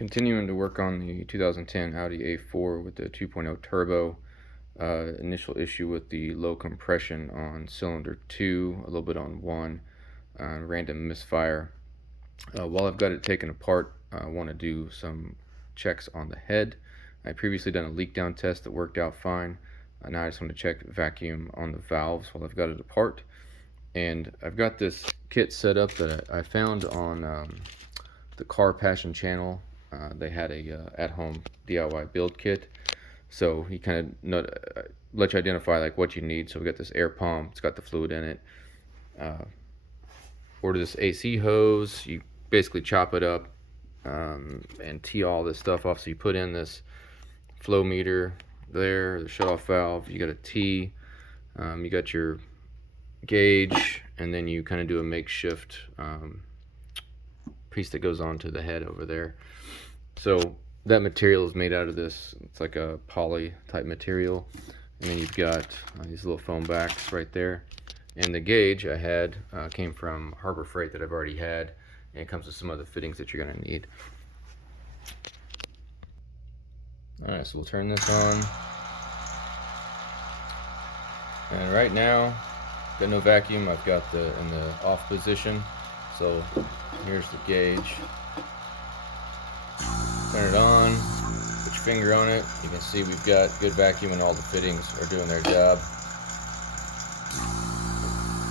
Continuing to work on the 2010 Audi A4 with the 2.0 turbo. Initial issue with the low compression on cylinder 2, a little bit on 1, random misfire. While I've got it taken apart, I want to do some checks on the head. I previously done a leak down test that worked out fine. Now I just want to check vacuum on the valves while I've got it apart. And I've got this kit set up that I found on the Car Passion channel. They had a at-home DIY build kit, so he kind of let you identify like what you need. So we got this air pump, it's got the fluid in it. Order this AC hose. You basically chop it up and tee all this stuff off. So you put in this flow meter there, the shutoff valve. You got a T. You got your gauge, and then you kind of do a makeshift piece that goes onto the head over there. So that material is made out of this, it's like a poly type material, and then you've got these little foam backs right there. And the gauge I had came from Harbor Freight that I've already had, and it comes with some other fittings that you're going to need. Alright, so we'll turn this on, and right now got no vacuum. I've got in the off position. So here's the gauge. Turn it on, put your finger on it. You can see we've got good vacuum and all the fittings are doing their job.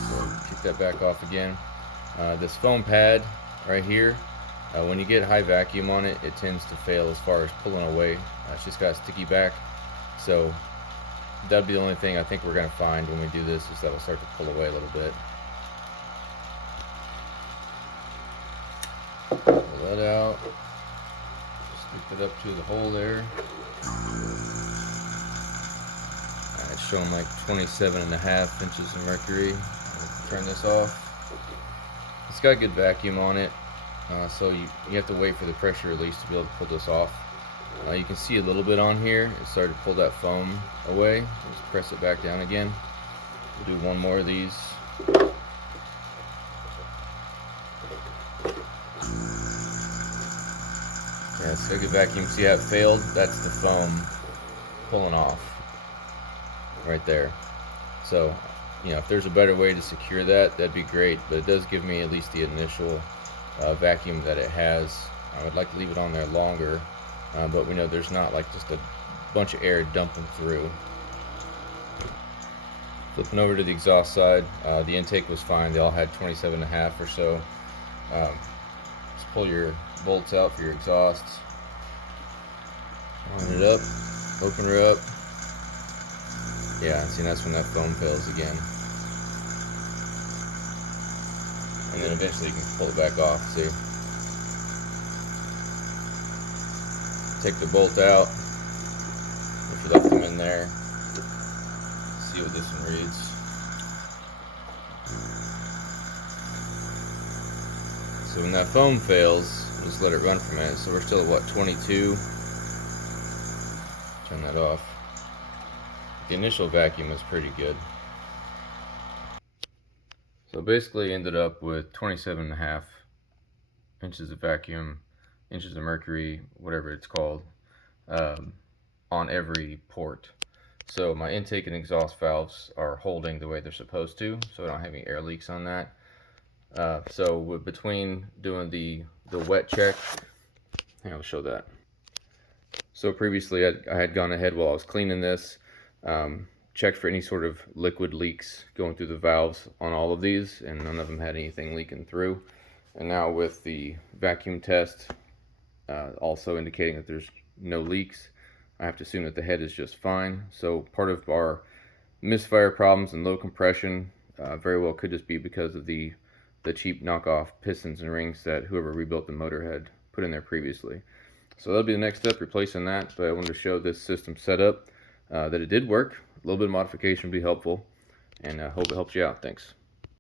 So kick that back off again. This foam pad right here, when you get high vacuum on it, it tends to fail as far as pulling away. It's just got a sticky back. So that'd be the only thing I think we're going to find when we do this, is that'll start to pull away a little bit. Pull that out. Stick it up to the hole there. It's showing like 27.5 inches of mercury. Turn this off. It's got good vacuum on it, so you have to wait for the pressure release to be able to pull this off. You can see a little bit on here. It started to pull that foam away. Let's press it back down again. We'll do one more of these. Yeah, so good vacuum. See how it failed? That's the foam pulling off right there. So, you know, if there's a better way to secure that, that'd be great. But it does give me at least the initial vacuum that it has. I would like to leave it on there longer, but we know there's not like just a bunch of air dumping through. Flipping over to the exhaust side, the intake was fine. They all had 27.5 or so. Just pull your bolts out for your exhausts. Line it up, open her up. Yeah, see, that's when that foam fails again. And then eventually you can pull it back off, see? Take the bolt out, if you left them in there. See what this one reads. So when that foam fails, just let it run for a minute. So we're still at what, 22? Turn that off. The initial vacuum is pretty good. So basically ended up with 27.5 inches of vacuum, inches of mercury, whatever it's called, on every port. So my intake and exhaust valves are holding the way they're supposed to, so I don't have any air leaks on that. So between doing the wet check, I'll show that. So previously I had gone ahead while I was cleaning this, checked for any sort of liquid leaks going through the valves on all of these, and none of them had anything leaking through. And now with the vacuum test also indicating that there's no leaks, I have to assume that the head is just fine. So part of our misfire problems and low compression very well could just be because of the cheap knockoff pistons and rings that whoever rebuilt the motor had put in there previously. So that'll be the next step, replacing that. But I wanted to show this system setup, that it did work. A little bit of modification would be helpful, and I hope it helps you out. Thanks.